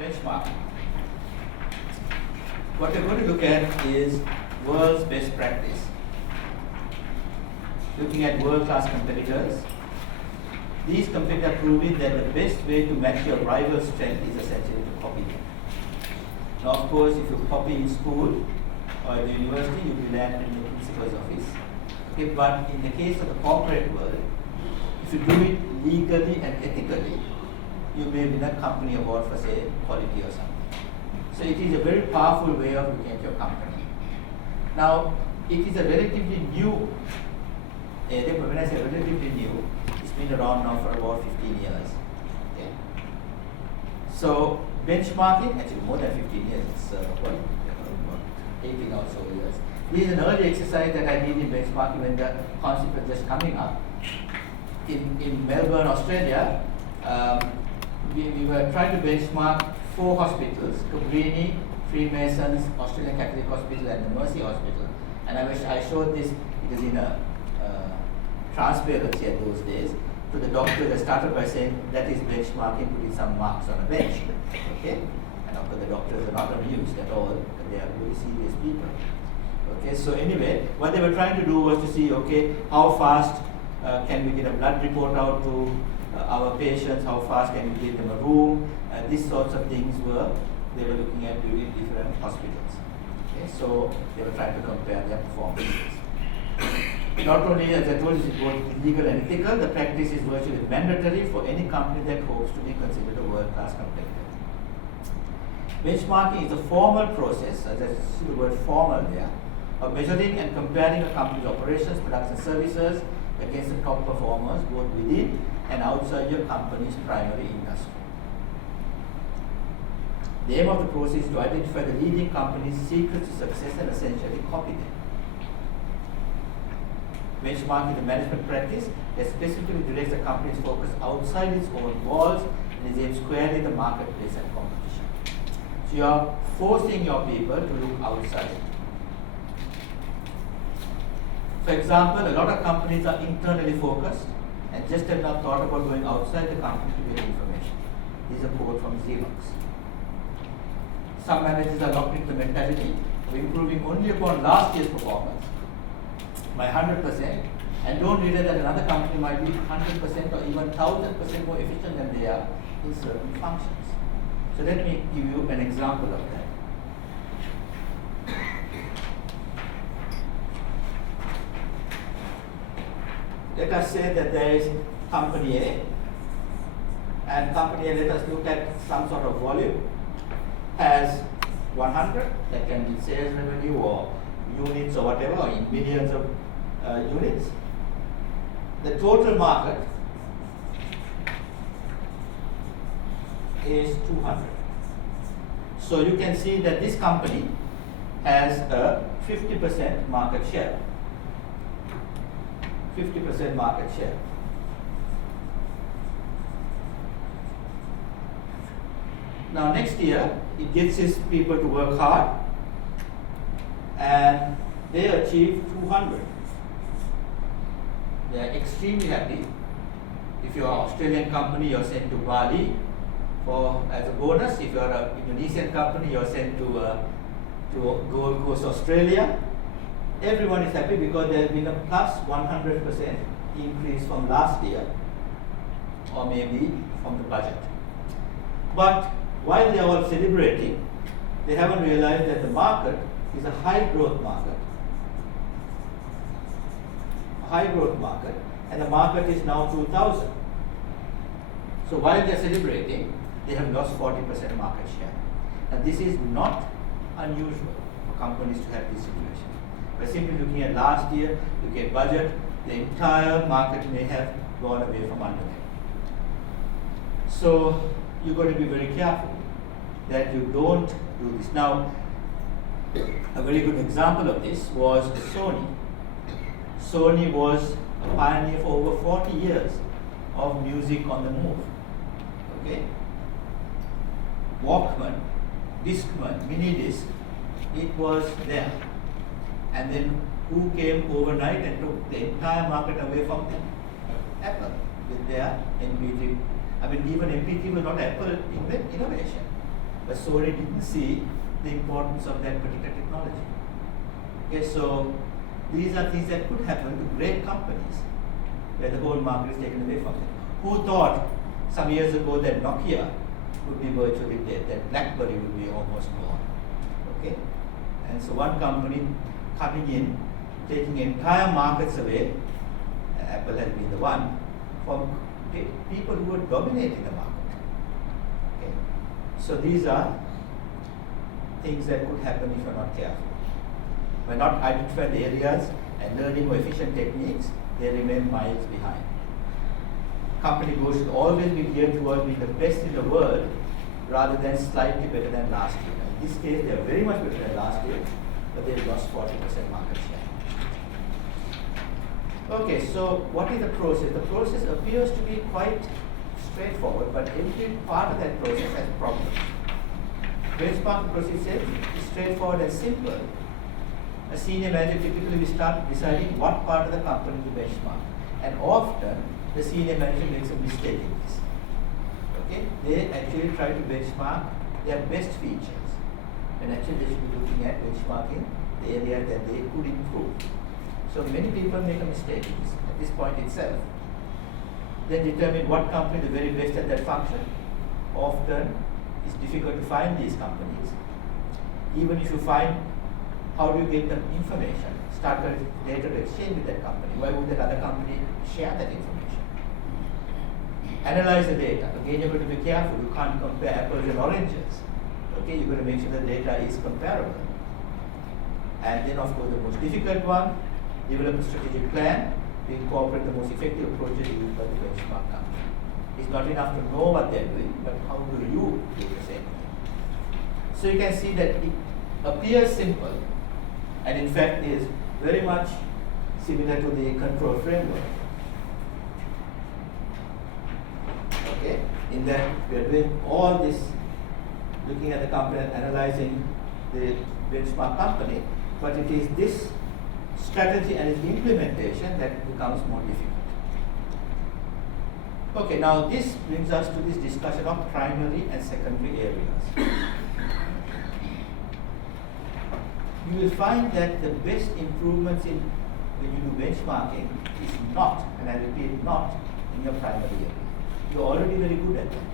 benchmarking. What we're going to look at is world's best practice. Looking at world-class competitors. These competitors are proving that the best way to match your rival's strength is essentially to copy them. Now, of course, if you copy in school or at the university, you will land in the principal's office. Okay, but in the case of the corporate world, if you do it legally and ethically, you may win a company award for, say, quality or something. So it is a very powerful way of looking at your company. Now, it is a relatively new area. When I say relatively new, it's been around now for about 15 years. Okay. So benchmarking, actually more than 15 years, it's about 18 or so years. This is an early exercise that I did in benchmarking when the concept was just coming up. In Melbourne, Australia, we were trying to benchmark 4 hospitals, Cabrini, Freemasons, Australian Catholic Hospital and the Mercy Hospital. And I showed this, it was in a transparency at those days, to the doctor. They started by saying that is benchmarking, putting some marks on a bench. Okay? And of course the doctors are not amused at all, but they are very serious people. Okay, so anyway, what they were trying to do was to see, okay, how fast can we get a blood report out to our patients, how fast can we get them a room, these sorts of things they were looking at doing different hospitals. Okay, so they were trying to compare their performances. Not only, as I told you, it's both legal and ethical, the practice is virtually mandatory for any company that hopes to be considered a world-class competitor. Benchmarking is a formal process, as I see the word formal there, of measuring and comparing a company's operations, products and services against the top performers both within and outside your company's primary industry. The aim of the process is to identify the leading company's secrets to success and essentially copy them. Benchmarking is a management practice that specifically directs the company's focus outside its own walls and is aimed squarely at the marketplace and competition. So you are forcing your people to look outside. For example, a lot of companies are internally focused and just have not thought about going outside the company to get information. This is a quote from Xerox. Some managers are locked into the mentality of improving only upon last year's performance by 100% and don't realize that another company might be 100% or even 1000% more efficient than they are in certain functions. So let me give you an example of that. Let us say that there is company A, and company A, let us look at some sort of volume, has 100, that can be sales revenue or units or whatever, or in millions of units. The total market is 200. So you can see that this company has a 50% market share. 50% market share. Now next year, it gets its people to work hard and they achieve 200. They are extremely happy. If you are an Australian company, you are sent to Bali as a bonus. If you are an Indonesian company, you are sent to Gold Coast, Australia. Everyone is happy because there has been a plus 100% increase from last year, or maybe from the budget. But while they are all celebrating, they haven't realized that the market is a high growth market. A high growth market, and the market is now 2000. So while they are celebrating, they have lost 40% market share. And this is not unusual for companies to have this situation. By simply looking at last year, look at budget, the entire market may have gone away from under them. So you've got to be very careful that you don't do this. Now, a very good example of this was Sony. Sony was a pioneer for over 40 years of music on the move. Okay? Walkman, Discman, mini disc, it was there. And then who came overnight and took the entire market away from them? Apple, with their MP3. I mean, even MP3 was not Apple innovation. but Sony didn't see the importance of that particular technology. Okay, so these are things that could happen to great companies where the whole market is taken away from them. Who thought some years ago that Nokia would be virtually dead, that BlackBerry would be almost gone? Okay, and so one company coming in, taking entire markets away, Apple has been the one, from people who are dominating the market. Okay, so these are things that could happen if you're not careful. By not identifying the areas and learning more efficient techniques, they remain miles behind. Company goals should always be geared towards being the best in the world rather than slightly better than last year. In this case, they are very much better than last year, but they've lost 40% market share. Okay, so what is the process? The process appears to be quite straightforward, but every part of that process has problems. Benchmarking process is straightforward and simple. A senior manager typically will start deciding what part of the company to benchmark. And often, the senior manager makes a mistake in this. Okay? They actually try to benchmark their best features. And actually, they should be looking at benchmarking the area that they could improve. So many people make a mistake at this point itself. Then determine what company is the very best at that function. Often, it's difficult to find these companies. Even if you find, how do you get the information? Start a data to exchange with that company. Why would that other company share that information? Analyze the data. Again, you've got to be careful. You can't compare apples and oranges. Okay, you've got to make sure the data is comparable. And then, of course, the most difficult one, develop a strategic plan to incorporate the most effective approaches used by the benchmark company. It's not enough to know what they're doing, but how do you do the same thing? So you can see that it appears simple, and in fact is very much similar to the control framework. Okay, in that we are doing all this, looking at the company and analyzing the benchmark company, but it is this strategy and its implementation that becomes more difficult. Okay, now this brings us to this discussion of primary and secondary areas. You will find that the best improvements in when you do benchmarking is not, and I repeat, not in your primary area. You're already very good at that.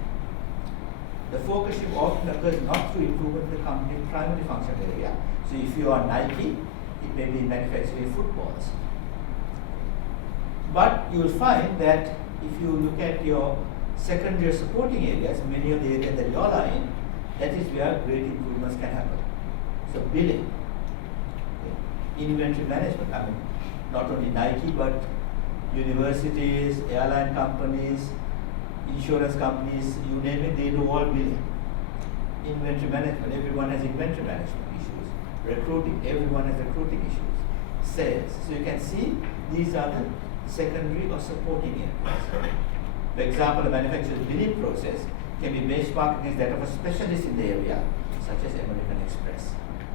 The focus shift often occurs not through improvement in the company's primary function area. So if you are Nike, it may be manufacturing footballs. But you will find that if you look at your secondary supporting areas, many of the areas that you all are in, that is where great improvements can happen. So billing, inventory management, I mean, not only Nike, but universities, airline companies, insurance companies, you name it, they do all billing. Inventory management, everyone has inventory management issues. Recruiting, everyone has recruiting issues. Sales. So you can see these are the secondary or supporting areas. For example, a manufacturer's billing process can be benchmarked against that of a specialist in the area, such as American Express.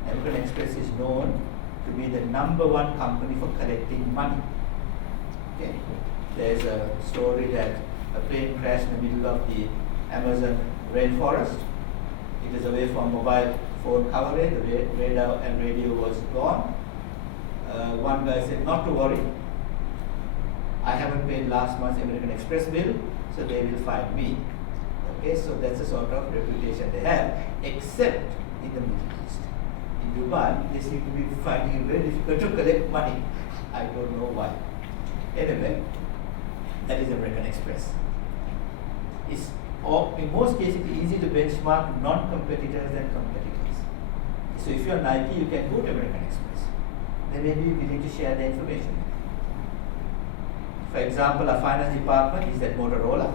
American Express is known to be the #1 company for collecting money. Okay. There's a story that a plane crashed in the middle of the Amazon rainforest. It is away from mobile phone coverage, the radar and radio was gone. One guy said, not to worry, I haven't paid last month's American Express bill, so they will find me. Okay, so that's the sort of reputation they have, except in the Middle East. In Dubai, they seem to be finding it very difficult to collect money. I don't know why. Anyway, that is American Express. In most cases, it's easy to benchmark non-competitors and competitors. So if you're Nike, you can go to American Express. They may be willing to share the information with you. For example, a finance department is at Motorola.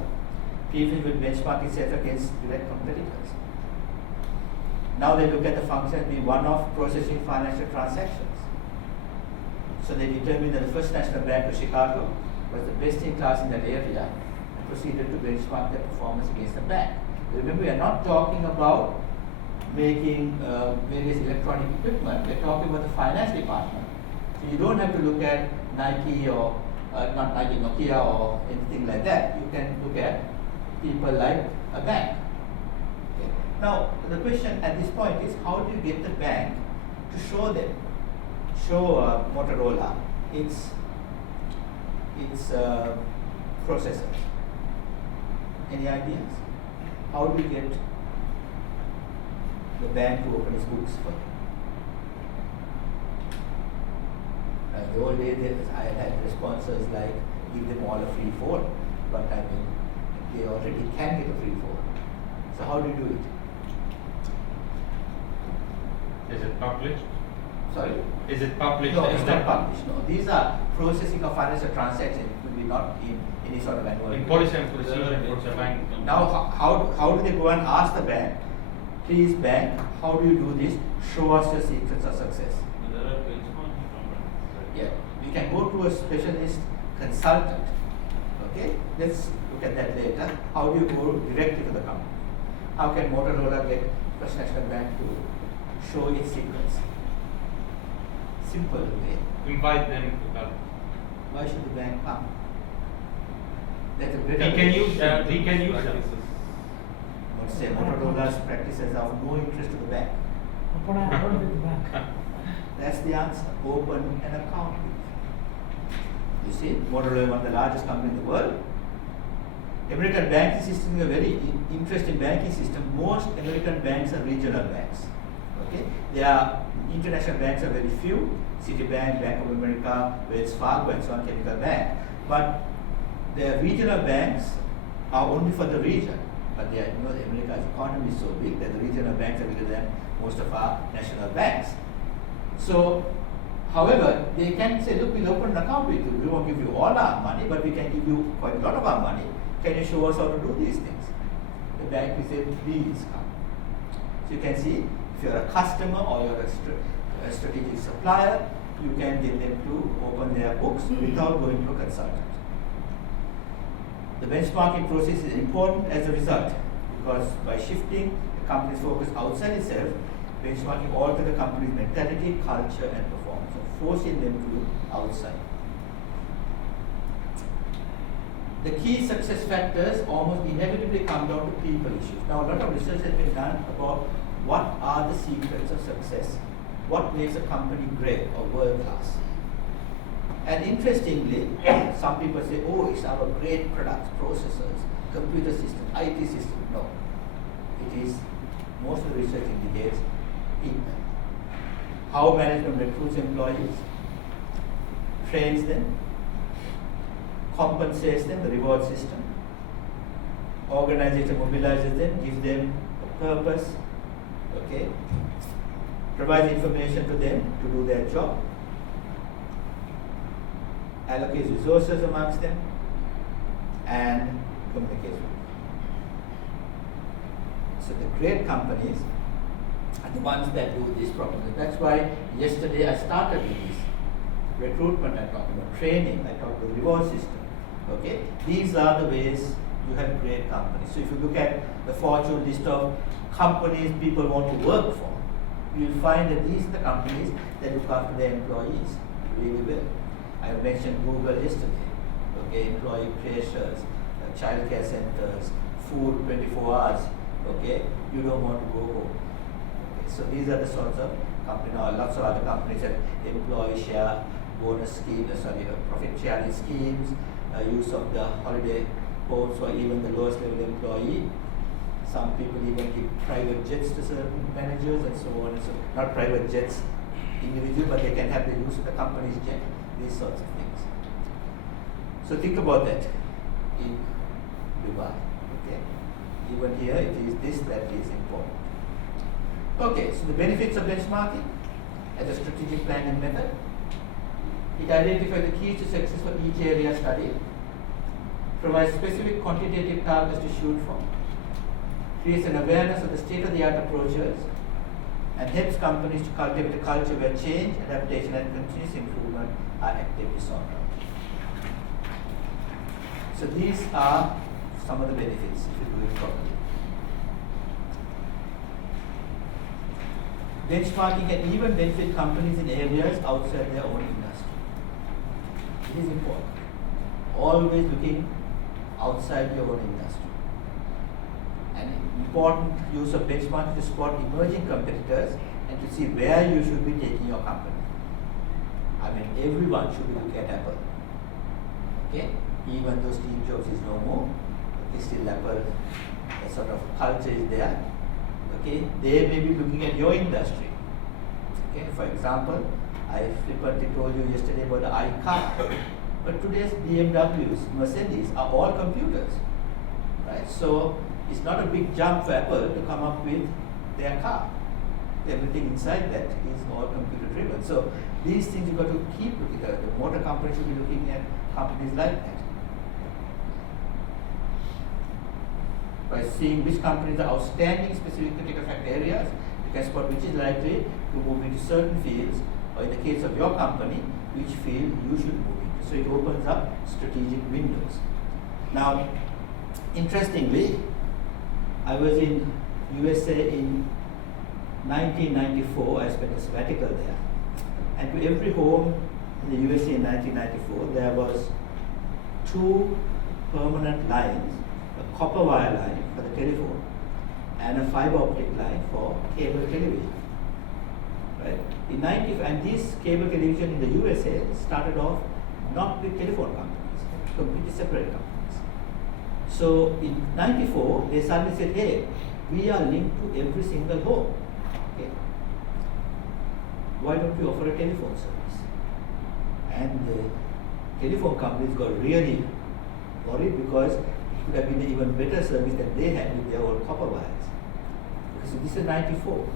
People will benchmark itself against direct competitors. Now they look at the function as being one-off processing financial transactions. So they determined that the First National Bank of Chicago was the best in class in that area and proceeded to benchmark their performance against the bank. Remember, we are not talking about making various electronic equipment. We're talking about the finance department. So you don't have to look at Nike or not Nike, Nokia or anything like that. You can look at people like a bank. Okay. Now, the question at this point is, how do you get the bank to show Motorola its processors? Any ideas? How do you get the bank to open its books for you? In the old days, I had responses like, give them all a free phone, but I mean, they already can get a free phone. So how do you do it? Is it published? Sorry? Is it published? No, it's not published. No, these are processing of financial transactions. It will be not in any sort of annual. In policy and procedure for the bank. Now, how do they go and ask the bank, please bank, how do you do this? Show us the secrets of success. Yeah, you can go to a specialist consultant. Okay, let's look at that later. How do you go directly to the company? How can Motorola get First National Bank to show its secrets? Simple way. Invite them to come. Why should the bank come? That's a better We can way. use that. We can use that. Let's say Motorola's practices are of no interest to the bank. That's the answer. Open an account with. You see, Motorola is one of the largest companies in the world. American banking system is a very interesting banking system. Most American banks are regional banks. Okay, there are international banks are very few. Citibank, Bank of America, Wells Fargo, and so on, Chemical Bank. But the regional banks are only for the region. But they are, America's economy is so big that the regional banks are bigger than most of our national banks. So, however, they can say, look, we'll open an account with you. We won't give you all our money, but we can give you quite a lot of our money. Can you show us how to do these things? The bank will say, please come. So you can see, if you're a customer or you're a strategic supplier, you can get them to open their books without going to a consultant. The benchmarking process is important as a result, because by shifting the company's focus outside itself, benchmarking alters the company's mentality, culture, and performance, so forcing them to look outside. The key success factors almost inevitably come down to people issues. Now, a lot of research has been done about what are the secrets of success, what makes a company great or world class. And interestingly, some people say, oh, it's our great products, processors, computer system, IT system. No, it is, most of the research indicates people. How management recruits employees, trains them, compensates them, the reward system, organization mobilizes them, gives them a purpose, okay, provides information to them to do their job, allocates resources amongst them, and communicates with them. So the great companies are the ones that do this properly. That's why yesterday I started with this recruitment, I talked about training, I talked about the reward system. Okay, these are the ways you have great companies. So if you look at the Fortune list of companies people want to work for, you'll find that these are the companies that look after their employees really well. I mentioned Google yesterday. Okay, employee creators, child care centers, food 24 hours. Okay, you don't want to go home. Okay, so these are the sorts of companies. Now, lots of other companies have employee share bonus schemes, profit sharing schemes, use of the holiday homes for even the lowest level employee. Some people even give private jets to certain managers and so on and so on. Not private jets individual, but they can have the use of the company's jet, these sorts of things. So think about that in Dubai. Okay? Even here it is this that is important. Okay, so the benefits of benchmarking as a strategic planning method. It identifies the keys to success for each area studied, provides specific quantitative targets to shoot for, creates an awareness of the state-of-the-art approaches, and helps companies to cultivate a culture where change, adaptation, and continuous improvement are actively sought out. So these are some of the benefits if you do it properly. Benchmarking can even benefit companies in areas outside their own industry. It is important. Always looking outside your own industry. And important use of benchmarking to spot emerging competitors and to see where you should be taking your company. I mean, everyone should be looking at Apple. Okay, even though Steve Jobs is no more, okay, still Apple, a sort of culture is there. Okay, they may be looking at your industry. Okay, for example, I flippantly told you yesterday about the iCar, but today's BMWs, Mercedes are all computers, right? So it's not a big jump for Apple to come up with their car. Everything inside that is all computer driven. So these things you've got to keep looking at. The motor company should be looking at companies like that. By seeing which companies are outstanding in specific critical fact areas, you can spot which is likely to move into certain fields, or in the case of your company, which field you should move into. So it opens up strategic windows. Now, interestingly, I was in USA in 1994. I spent a sabbatical there, and to every home in the USA in 1994, there was 2 permanent lines, a copper wire line for the telephone and a fiber optic line for cable television. Right? In 90, and this cable television in the USA started off not with telephone companies, completely separate companies. So in 94, they suddenly said, hey, we are linked to every single home. Okay. Why don't we offer a telephone service? And the telephone companies got really worried because it could have been an even better service than they had with their old copper wires. Okay, so this is 94.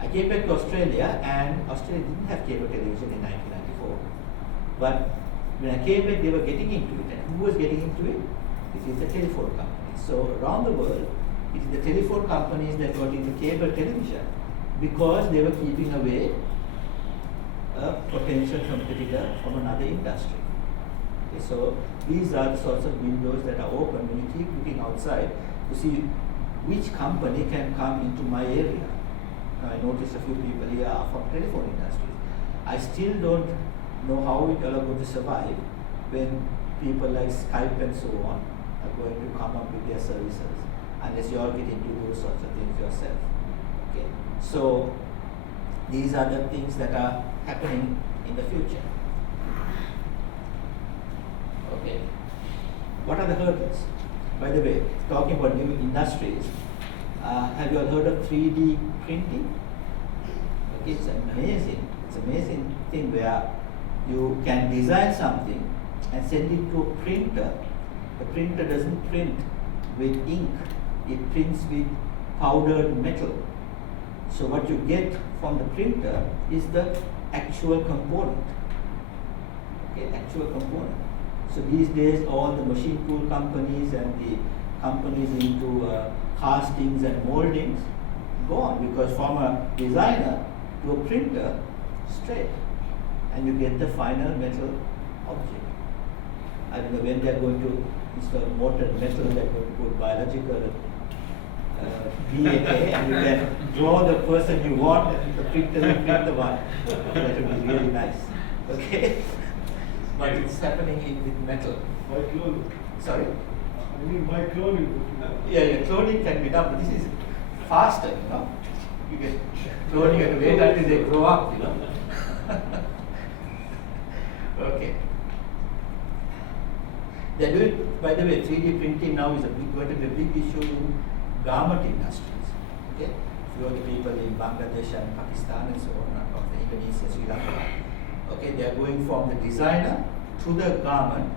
I came back to Australia, and Australia didn't have cable television in 1994. But when I came back, they were getting into it. And who was getting into it? It is the telephone companies. So around the world, it is the telephone companies that got into cable television because they were keeping away a potential competitor from another industry. Okay, so these are the sorts of windows that are open when you keep looking outside to see which company can come into my area. Now, I noticed a few people here are from telephone industries. I still don't know how we are going to survive when people like Skype and so on are going to come up with their services unless you all get into those sorts of things yourself. Okay, so these are the things that are happening in the future. Okay, what are the hurdles? By the way, talking about new industries, have you all heard of 3D printing? Okay, it's amazing. It's an amazing thing where you can design something and send it to a printer. The printer doesn't print with ink, it prints with powdered metal. So what you get from the printer is the actual component. Okay, actual component. So these days all the machine tool companies and the companies into castings and moldings go on, because from a designer to a printer, straight, and you get the final metal object. I don't know when they are going to install molten metal, they are going to put biological DNA, and you can draw the person you want, and the printer will print the one. That would be really nice. Okay? But it's happening with metal. By cloning. Sorry? I mean by cloning. Yeah, cloning can be done, but this is faster, you know. You get cloning, you have to wait until they grow up, you know. Okay. They're doing, by the way, 3D printing now is going to be a big issue in garment industries. Okay? If you are the people in Bangladesh and Pakistan and so on, of the Indonesia, Sri Lanka, okay, they are going from the designer to the garment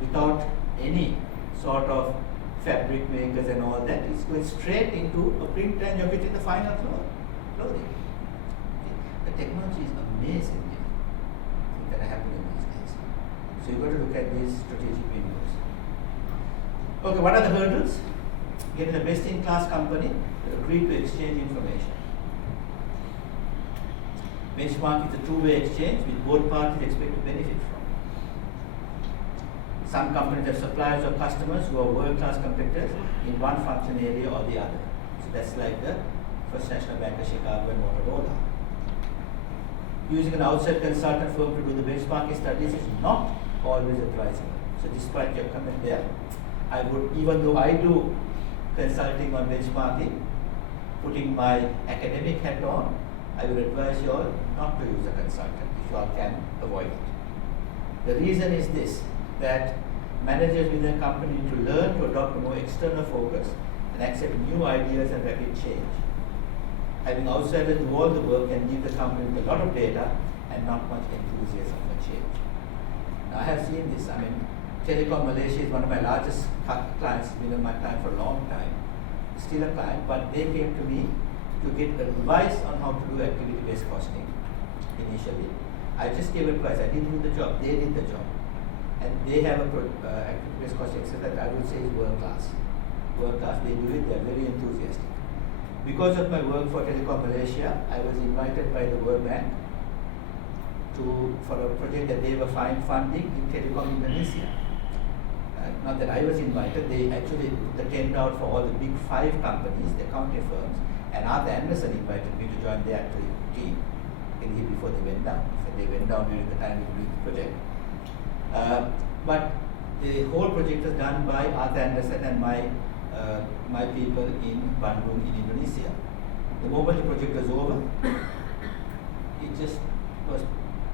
without any sort of fabric makers and all that. It's going straight into a printer and you're getting the final clothing. Okay? The technology is amazing things that are happening these days. So you've got to look at these strategic windows. Okay, what are the hurdles? Getting the best-in-class company to agree to exchange information. Benchmark is a two-way exchange which both parties expect to benefit from. Some companies have suppliers or customers who are world-class competitors in one function area or the other. So that's like the First National Bank of Chicago and Motorola. Using an outside consultant firm to do the benchmarking studies is not always advisable. So despite your comment there, I would, even though I do consulting on benchmarking, putting my academic hat on, I would advise you all not to use a consultant if you all can avoid it. The reason is this, that managers within a company need to learn to adopt a more external focus and accept new ideas and rapid change. Having outsiders do all the work can leave the company with a lot of data and not much enthusiasm for change. Now, I have seen this. I mean, Telecom Malaysia is one of my largest clients, been my client for a long time, still a client, but they came to me to get advice on how to do activity-based costing initially. I just gave advice. I didn't do the job. They did the job. And they have a activity-based costing exercise that I would say is world class. World class, they do it, they're very enthusiastic. Because of my work for Telecom Malaysia, I was invited by the World Bank for a project that they were funding in Telecom Indonesia. Not that I was invited, they actually put the tender out for all the big 5 companies, the accounting firms, and Arthur Anderson invited me to join their team before they went down. So they went down during the time we were doing the project. But the whole project was done by Arthur Anderson and my people in Bandung in Indonesia. The moment the project was over, it just was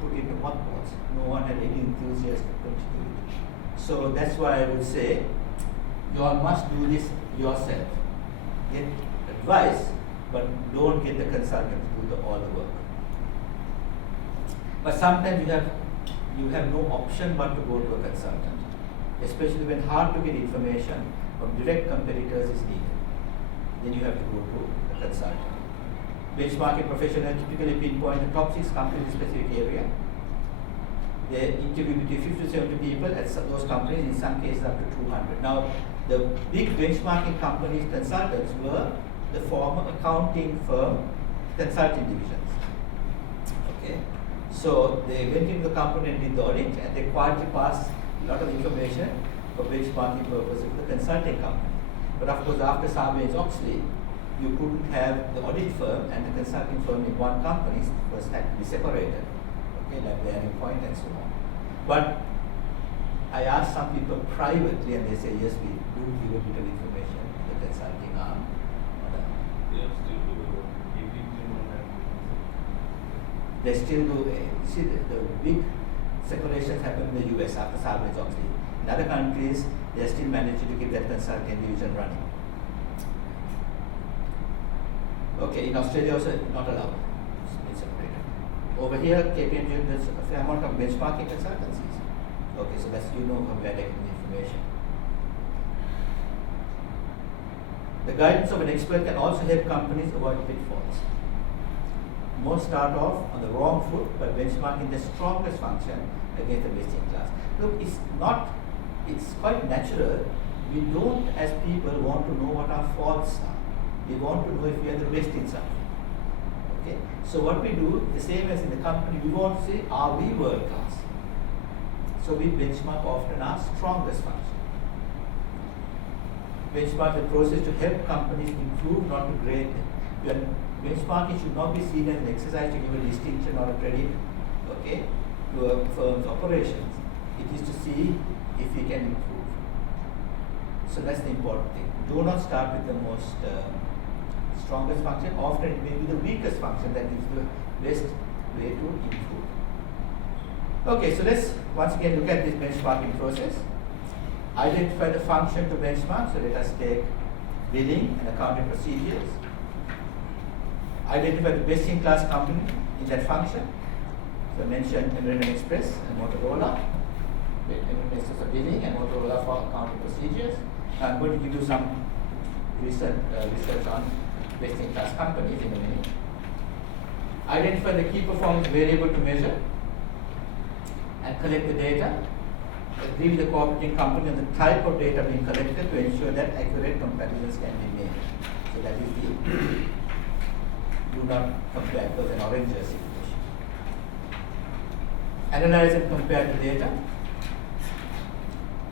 put into mothballs. No one had any enthusiasm to continue it. So that's why I would say, you all must do this yourself. Get advice, but don't get the consultant to do all the work. But sometimes you have no option but to go to a consultant, especially when hard to get information from direct competitors is needed. Then you have to go to a consultant. Benchmarking professionals typically pinpoint the top 6 companies in a specific area. They interview between 50 to 70 people at those companies, in some cases up to 200. Now, the big benchmarking companies consultants were the former accounting firm consulting divisions. Okay, so they went into the company and did the audit, and they quietly passed a lot of information for benchmarking purposes to the consulting company. But of course, after Sarbanes-Oxley, you couldn't have the audit firm and the consulting firm in one company. First had to be separated. Okay, like the ending point and so on. But I asked some people privately, and they say yes, we do give a bit of information to the consulting arm. They still do. See, the big separations happen in the US after Sarbanes-Oxley. In other countries, they are still managing to keep that consulting division running. Okay, in Australia also not allowed. It's separated. Over here, KPMG, there's a fair amount of benchmarking consultancies. Okay, so that's, you know, from where they get the information. The guidance of an expert can also help companies avoid pitfalls. Most start off on the wrong foot by benchmarking the strongest function against the best in class. Look, it's quite natural. We don't, as people, want to know what our faults are. We want to know if we are the best in something. Okay? So what we do, the same as in the company, we want to say, are we world class? So we benchmark often our strongest function. Benchmark the process to help companies improve, not to grade them. Benchmarking should not be seen as an exercise to give a distinction or a credit, okay, to a firm's operations. It is to see if we can improve. So that's the important thing. Do not start with the most strongest function. Often it may be the weakest function that is the best way to improve. Okay, so let's once again look at this benchmarking process. Identify the function to benchmark. So let us take billing and accounting procedures. Identify the best in class company in that function. So I mentioned American Express and Motorola. American Express for billing and Motorola for accounting procedures. I'm going to give you some research on best in class companies in a minute. Identify the key performance variable to measure and collect the data. Agree with the cooperating company on the type of data being collected to ensure that accurate comparisons can be made. So that is the do not compare, because an orange situation. Analyze and compare the data.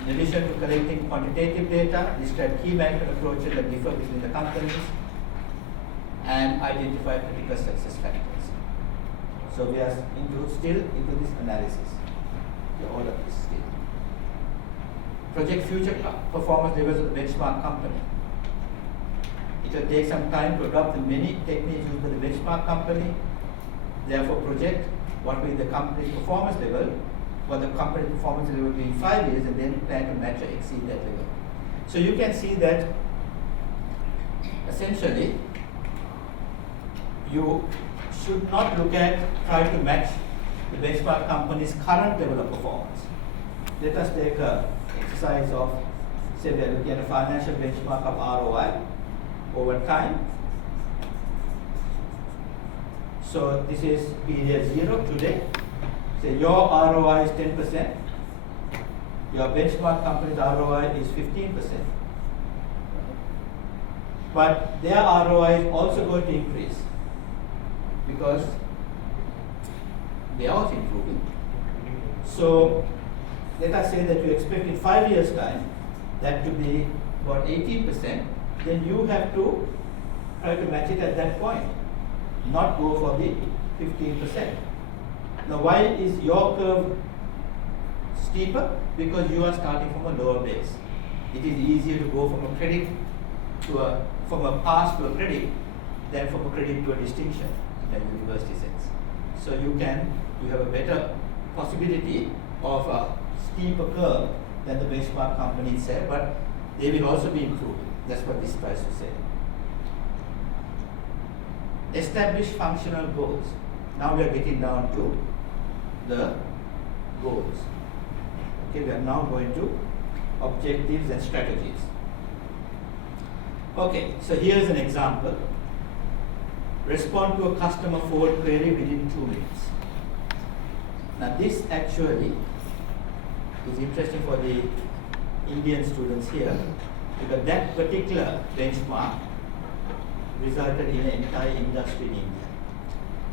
In addition to collecting quantitative data, describe key management approaches that differ between the companies and identify critical success factors. So we are still into this analysis. All of this still. Project future performance levels of the benchmark company. It will take some time to adopt the many techniques used by the benchmark company. Therefore, project what will be the company's performance level, what the company's performance level will be in 5 years, and then plan to match or exceed that level. So you can see that essentially you should not look at try to match the benchmark company's current level of performance. Let us take an exercise of, say we are looking at a financial benchmark of ROI over time. So this is period 0 today. Say your ROI is 10%, your benchmark company's ROI is 15%. But their ROI is also going to increase because they are also improving. So let us say that you expect in 5 years' time that to be about 18%, then you have to try to match it at that point, not go for the 15%. Now why is your curve steeper? Because you are starting from a lower base. It is easier to go from a credit to from a pass to a credit than from a credit to a distinction in a university sense. So you have a better possibility of a steeper curve than the benchmark companies say, but they will also be improving. That's what this tries to say. Establish functional goals. Now we are getting down to the goals. Okay, we are now going to objectives and strategies. Okay, so here's an example. Respond to a customer forward query within 2 minutes. Now this actually is interesting for the Indian students here because that particular benchmark resulted in an entire industry in India.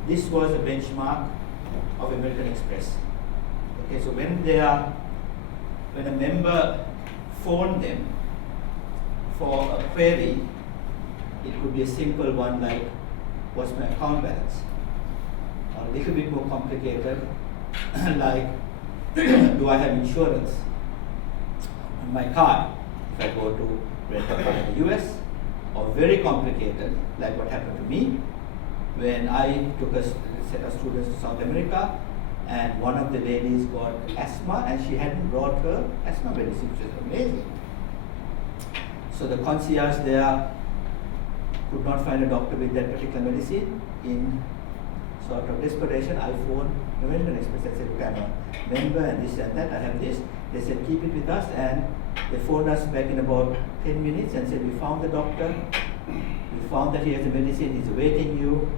This was a benchmark of American Express. Okay, so when a member phoned them for a query, it could be a simple one like, what's my account balance? Or a little bit more complicated, like, do I have insurance on my car if I go to rent a car in the US? Or very complicated, like what happened to me when I took a set of students to South America and one of the ladies got asthma and she hadn't brought her asthma medicine, which was amazing. So the concierge there could not find a doctor with that particular medicine. In sort of desperation, I phoned American Express and said, look, I'm a member and this and that, I have this. They said, keep it with us, and they phoned us back in about 10 minutes and said, we found the doctor, we found that he has the medicine, he's awaiting you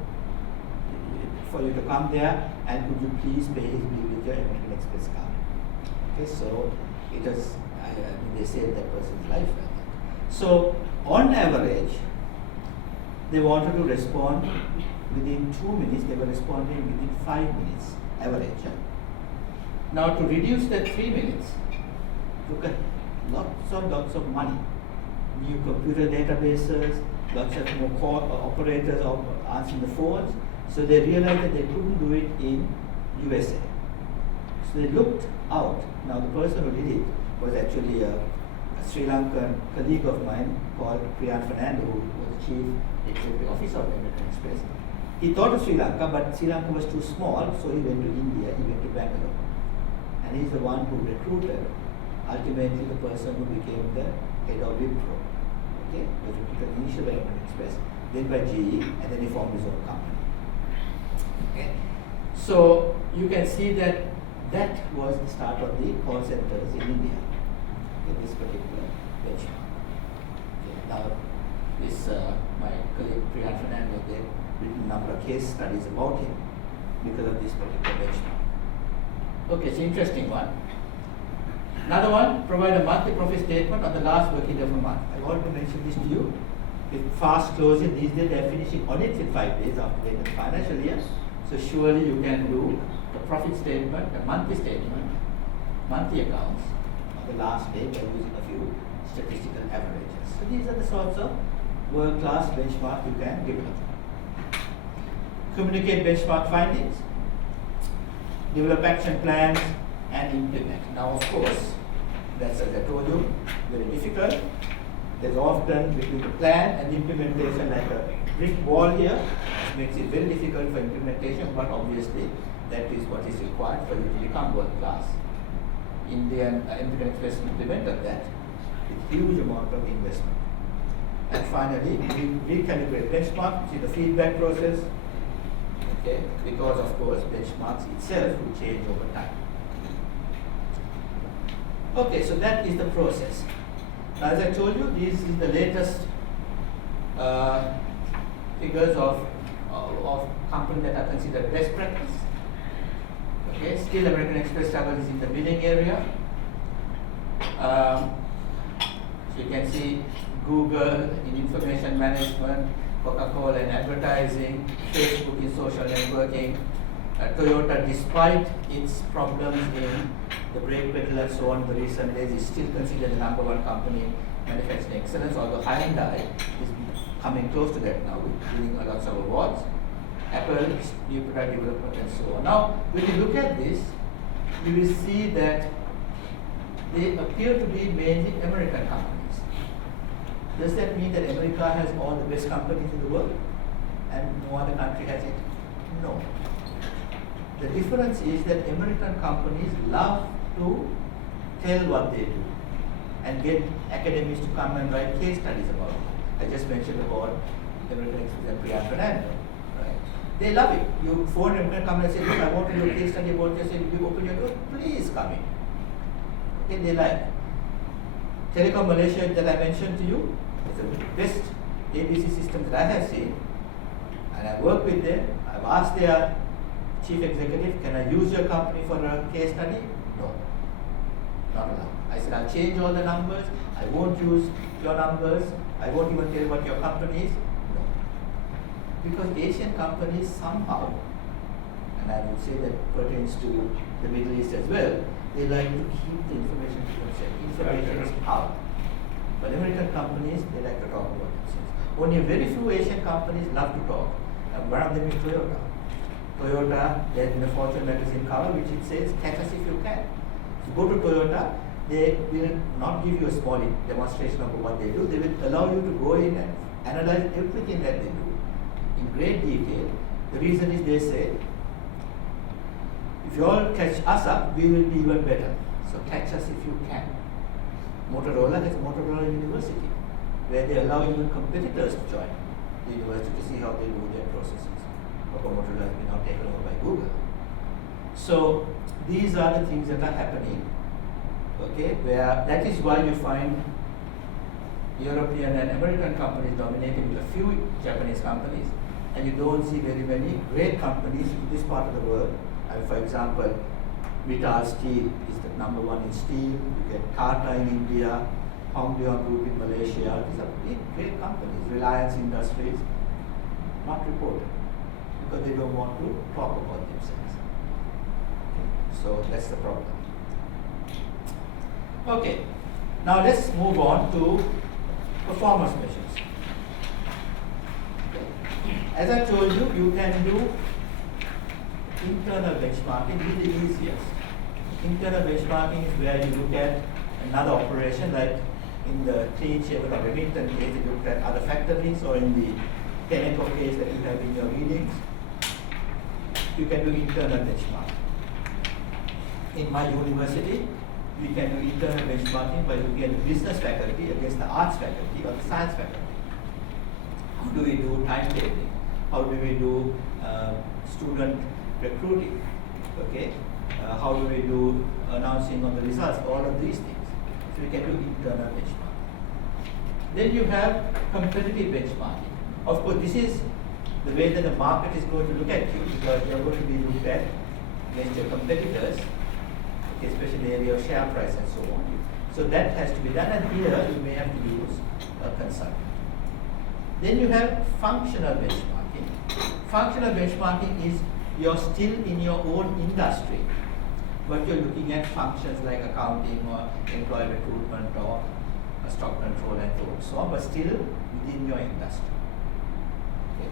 for you to come there, and could you please pay his bill with your American Express card. Okay, so it was, they saved that person's life, I think. So on average, they wanted to respond within 2 minutes, they were responding within 5 minutes, average. Now to reduce that 3 minutes, took lots of money. New computer databases, lots of more call operators answering the phones. So they realized that they couldn't do it in USA. So they looked out. Now the person who did it was actually a Sri Lankan colleague of mine called Priyan Fernando, who was the chief executive officer of American Express. He thought of Sri Lanka, but Sri Lanka was too small, so he went to India, he went to Bangalore. And he's the one who recruited, ultimately the person who became the head of Wipro. Okay, was recruited initially by American Express, then by GE, and then he formed his own company. Okay, so you can see that that was the start of the call centers in India, in this particular benchmark. Okay, now this my colleague Priyan Fernando, they've written a number of case studies about him because of this particular benchmark. Okay, it's an interesting one. Another one, provide a monthly profit statement on the last working day of a month. I've already mentioned this to you. With fast closing, these days they're finishing audits in 5 days after the end of the financial year. So surely you can do the profit statement, the monthly statement, monthly accounts on the last day by using a few statistical averages. So these are the sorts of world-class benchmark you can develop. Communicate benchmark findings, develop action plans, and implement. Now, of course, that's, as I told you, very difficult. There's often between the plan and implementation like a brick wall here, which makes it very difficult for implementation, but obviously that is what is required for you to become world class. Indian American Express implemented that with huge amount of investment. And finally, we recalibrate benchmark, which is the feedback process, okay, because of course benchmarks itself will change over time. Okay, so that is the process. Now, as I told you, this is the latest figures of companies that are considered best practice. Okay, still American Express Travel is in the billing area. So you can see Google in information management, Coca-Cola in advertising, Facebook in social networking, Toyota, despite its problems in the brake pedal and so on in the recent days, is still considered the number one company in manufacturing excellence, although Hyundai is coming close to that now, winning lots of awards. Apple, new product development and so on. Now, when you look at this, you will see that they appear to be mainly American companies. Does that mean that America has all the best companies in the world and no other country has it? No. The difference is that American companies love to tell what they do and get academics to come and write case studies about it. I just mentioned about American Express and Priya Fernando. Right? They love it. You phone American company and say, look, I want to do a case study about this, and you open your door, please come in. Okay, they like. Telecom Malaysia that I mentioned to you is the best ABC system that I have seen, and I work with them. I've asked their chief executive, can I use your company for a case study? No, not allowed. I said, I'll change all the numbers. I won't use your numbers. I won't even tell what your company is. No. Because Asian companies somehow, and I would say that pertains to the Middle East as well, they like to keep the information to themselves. Information is power. But American companies, they like to talk about themselves. Only very few Asian companies love to talk. And one of them is Toyota. Toyota, there's in the Fortune magazine cover, which it says, catch us if you can. So go to Toyota, they will not give you a small demonstration of what they do. They will allow you to go in and analyze everything that they do in great detail. The reason is they say, if you all catch us up, we will be even better. So catch us if you can. Motorola has a Motorola University, where they allow even competitors to join the university to see how they do their processes. Motorola has been now taken over by Google. So these are the things that are happening. Okay, where that is why you find European and American companies dominating with a few Japanese companies, and you don't see very many great companies in this part of the world. For example, Vital Steel is the number one in steel. You get Tata in India, Hongdae Group in Malaysia. These are big, great companies. Reliance Industries, not reported because they don't want to talk about themselves. Okay. So that's the problem. Okay, now let's move on to performance measures. Okay. As I told you, you can do internal benchmarking is the easiest. Internal benchmarking is where you look at another operation, like in the clean shaven or Remington case, you look at other factories, or in the Tenneco case that you have in your readings, you can do internal benchmarking. In my university, we can do internal benchmarking by looking at the business faculty against the arts faculty or the science faculty. How do we do timetabling? How do we do student recruiting? Okay, how do we do announcing of the results? All of these things. So we can do internal benchmarking. Then you have competitive benchmarking. Of course, this is the way that the market is going to look at you, because you are going to be looked at against your competitors, okay, especially in the area of share price and so on. So that has to be done, and here you may have to use a consultant. Then you have functional benchmarking. Functional benchmarking is you're still in your own industry, but you're looking at functions like accounting or employee recruitment or stock control and so on, but still within your industry. Okay.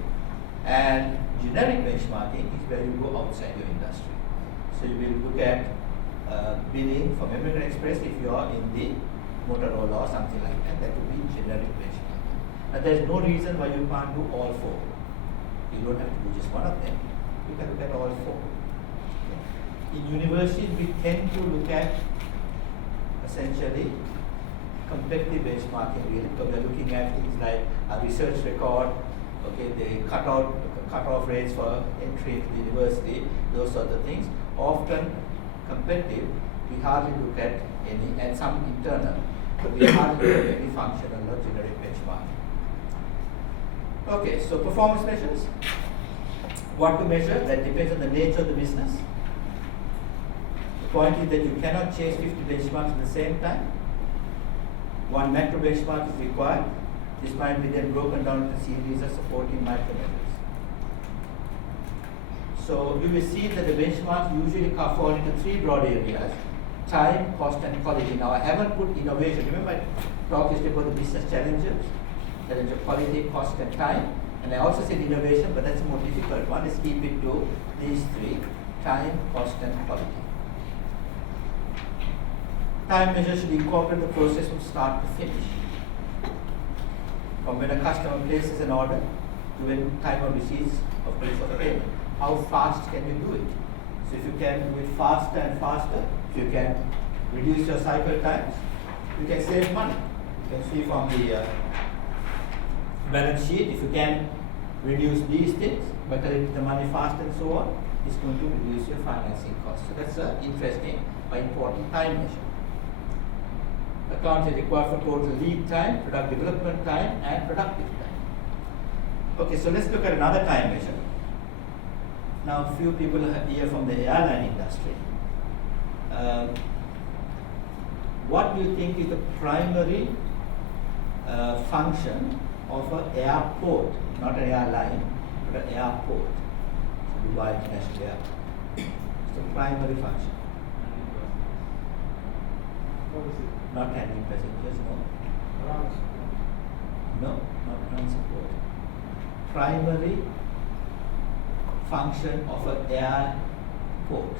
And generic benchmarking is where you go outside your industry. So you will look at billing from American Express if you are in the Motorola or something like that. That would be generic benchmark. Now there is no reason why you can't do all four. You don't have to do just one of them. You can look at all four. Okay. In universities, we tend to look at essentially competitive benchmarking really, because we're looking at things like a research record, okay, the cut-off rates for entry into the university, those sort of things. Often competitive, we hardly look at any, and some internal, but we hardly look at any functional or generic benchmarking. Okay, so performance measures. What to measure? That depends on the nature of the business. The point is that you cannot chase 50 benchmarks at the same time. One macro benchmark is required. This might be then broken down into series of supporting micro measures. So you will see that the benchmarks usually fall into three broad areas: time, cost, and quality. Now I haven't put innovation. Remember I talked yesterday about the business challenges, challenge of quality, cost, and time. And I also said innovation, but that's a more difficult one. Let's keep it to these three: time, cost, and quality. Time measures should incorporate the process from start to finish. From when a customer places an order to when time of receipt of goods for payment. How fast can you do it? So if you can do it faster and faster, if you can reduce your cycle times, you can save money. You can see from the balance sheet, if you can reduce these things by collecting the money fast and so on, it's going to reduce your financing costs. So that's an interesting but important time measure. Accounts is required for total lead time, product development time, and productive time. Okay, so let's look at another time measure. Now, a few people here from the airline industry. What do you think is the primary function of an airport, not an airline, but an airport? So Dubai International Airport. It's the primary function. What is it? Not handling passengers, no. Ground No, not ground support. Primary function of an airport.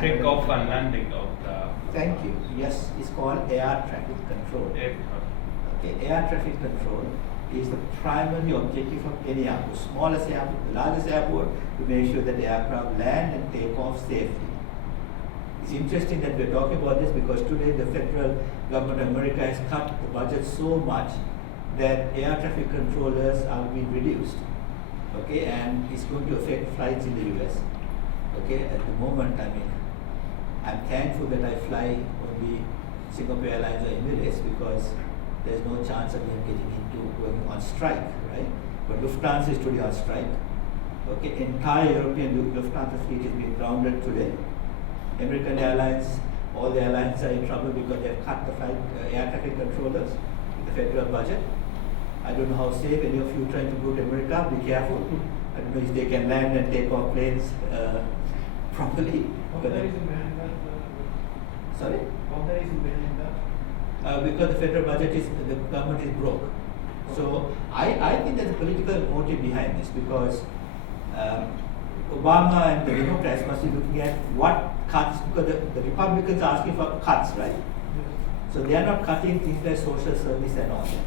Take off and landing of the. Thank you. Yes, it's called air traffic control. Aircraft. Okay, air traffic control is the primary objective of any airport. Smallest airport, the largest airport, to make sure that the aircraft land and take off safely. It's interesting that we're talking about this because today the federal government of America has cut the budget so much that air traffic controllers are being reduced. Okay, and it's going to affect flights in the US. Okay, at the moment, I mean, I'm thankful that I fly only Singapore Airlines or Emirates because there's no chance of them getting into going on strike, right? But Lufthansa is today on strike. Okay, entire European Lufthansa fleet is being grounded today. American Airlines, all the airlines are in trouble because they've cut the flight air traffic controllers in the federal budget. I don't know how safe any of you trying to go to America, be careful. I don't know if they can land and take off planes properly. What there is behind that? Sorry? What there is behind that? Because the federal budget is, the government is broke. So I think there's a political motive behind this because Obama and the Democrats must be looking at what cuts, because the Republicans are asking for cuts, right? Yes. So they are not cutting things like social service and all that.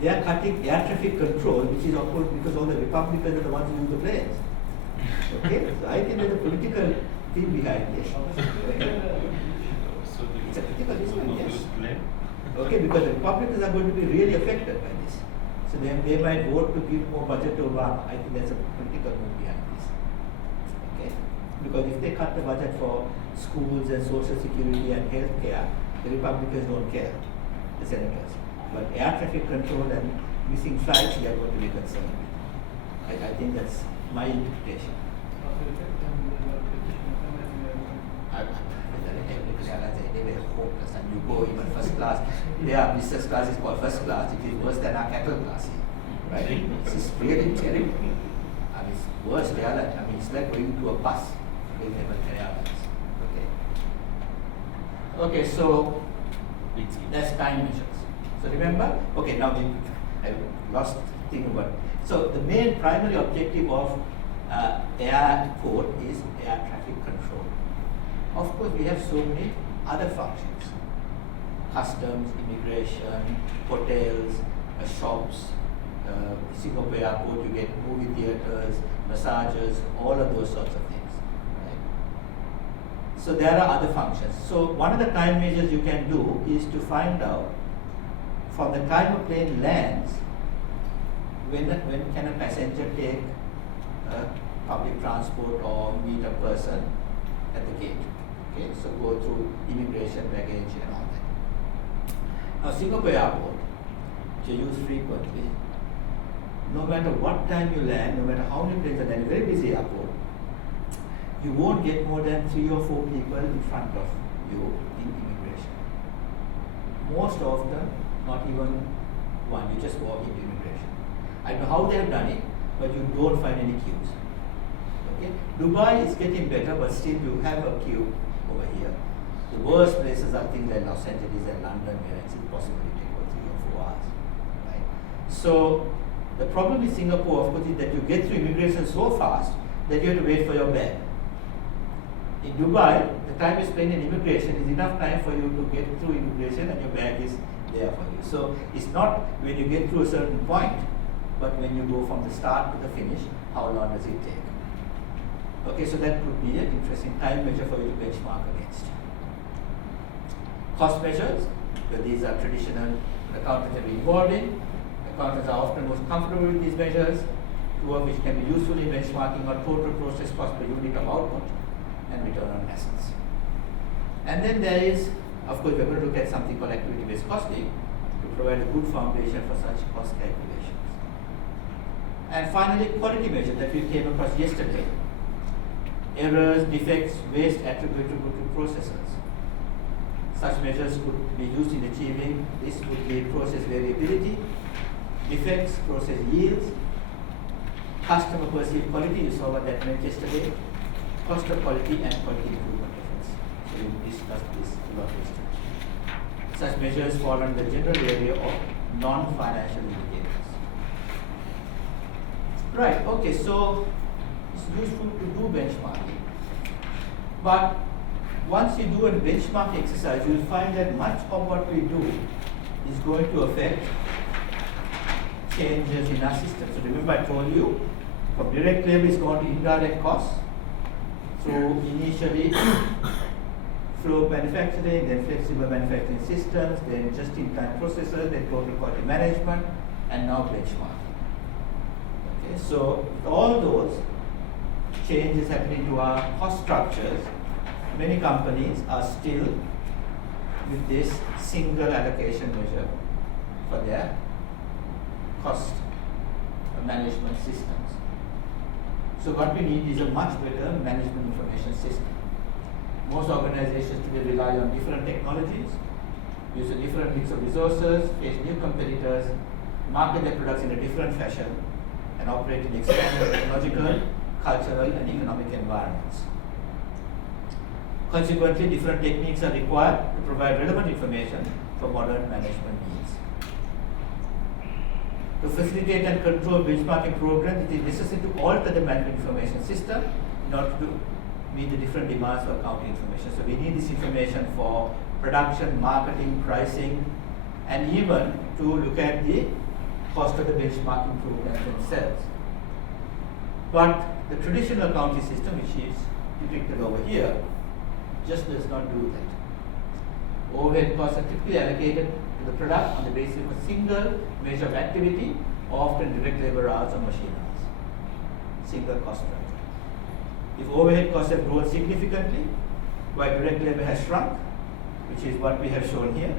They are cutting air traffic control, which is of course because all the Republicans are the ones who use the planes. Okay? So I think there's a political thing behind this. It's a critical issue, yes. Okay, because the Republicans are going to be really affected by this. So they might vote to give more budget to Obama. I think that's a political move behind this. Okay? Because if they cut the budget for schools and social security and health care, the Republicans don't care, the senators. But air traffic control and missing flights, they are going to be concerned. I think that's my interpretation. They were hopeless, and you go even first class. Their business class is called first class. It is worse than our cattle class here, right? It's really terrible. I mean, it's worse airline. I mean, it's like going to a bus with American Airlines. Okay, so that's time measures. So remember, okay, now I lost thing about it. So the main primary objective of airport is air traffic control. Of course, we have so many other functions: customs, immigration, hotels, shops. Singapore airport, you get movie theaters, massages, all of those sorts of things. Right? So there are other functions. So one of the time measures you can do is to find out from the time a plane lands, when can a passenger take public transport or meet a person at the gate. Okay, so go through immigration, baggage, and all that. Now Singapore airport, which you use frequently, no matter what time you land, no matter how many planes are landing, very busy airport, you won't get more than 3 or 4 people in front of you in immigration. Most often, not even one, you just walk into immigration. I don't know how they have done it, but you don't find any queues. Okay? Dubai is getting better, but still you have a queue over here. The worst places are things like Los Angeles and London, where it's impossible to take for 3 or 4 hours. Right? So the problem with Singapore, of course, is that you get through immigration so fast that you have to wait for your bag. In Dubai, the time you spend in immigration is enough time for you to get through immigration and your bag is there for you. So it's not when you get through a certain point, but when you go from the start to the finish, how long does it take? Okay, so that could be an interesting time measure for you to benchmark against. Cost measures, well, these are traditional accountants have been involved in. Accountants are often most comfortable with these measures, two of which can be useful in benchmarking our total process cost per unit of output and return on assets. And then there is, of course, we're going to look at something called activity-based costing to provide a good foundation for such cost calculations. And finally, quality measure that we came across yesterday: errors, defects, waste attributable to processes. Such measures could be used in achieving this would be process variability, defects, process yields, customer perceived quality, you saw what that meant yesterday, cost of quality and quality improvement efforts. So we discussed this a lot yesterday. Such measures fall under the general area of non-financial indicators. Right, okay, so it's useful to do benchmarking. But once you do a benchmark exercise, you'll find that much of what we do is going to affect changes in our system. So remember I told you, from direct labor is going to indirect costs through initially flow manufacturing, then flexible manufacturing systems, then just-in-time processes, then total quality management, and now benchmarking. Okay, so all those changes happening to our cost structures, many companies are still with this single allocation measure for their cost management systems. So what we need is a much better management information system. Most organizations today rely on different technologies, use a different mix of resources, face new competitors, market their products in a different fashion, and operate in expanded technological, cultural, and economic environments. Consequently, different techniques are required to provide relevant information for modern management needs. To facilitate and control benchmarking programs, it is necessary to alter the management information system in order to meet the different demands for accounting information. So we need this information for production, marketing, pricing, and even to look at the cost of the benchmarking programs themselves. But the traditional accounting system, which is depicted over here, just does not do that. Overhead costs are typically allocated to the product on the basis of a single measure of activity, often direct labor hours or machine hours. Single cost structure. If overhead costs have grown significantly, while direct labor has shrunk, which is what we have shown here,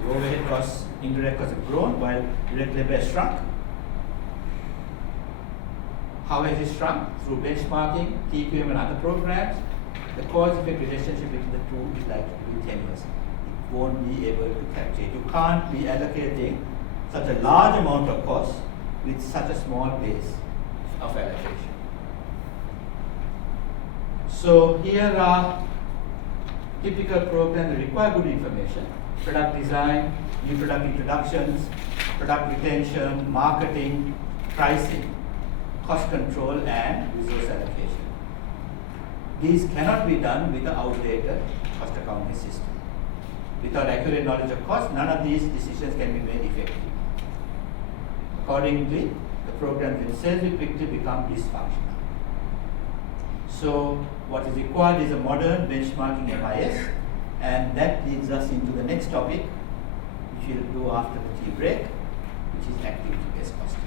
the overhead costs, indirect costs have grown while direct labor has shrunk. How has it shrunk? Through benchmarking, TQM, and other programs. The cause-effect relationship between the two is likely to be tenuous. It won't be able to capture it. You can't be allocating such a large amount of cost with such a small base of allocation. So here are typical programs that require good information: product design, new product introductions, product retention, marketing, pricing, cost control, and resource allocation. These cannot be done with an outdated cost accounting system. Without accurate knowledge of cost, none of these decisions can be made effective. Accordingly, the programs themselves will quickly become dysfunctional. So, what is required is a modern benchmarking FIS, and that leads us into the next topic, which we'll do after the tea break, which is activity-based costing.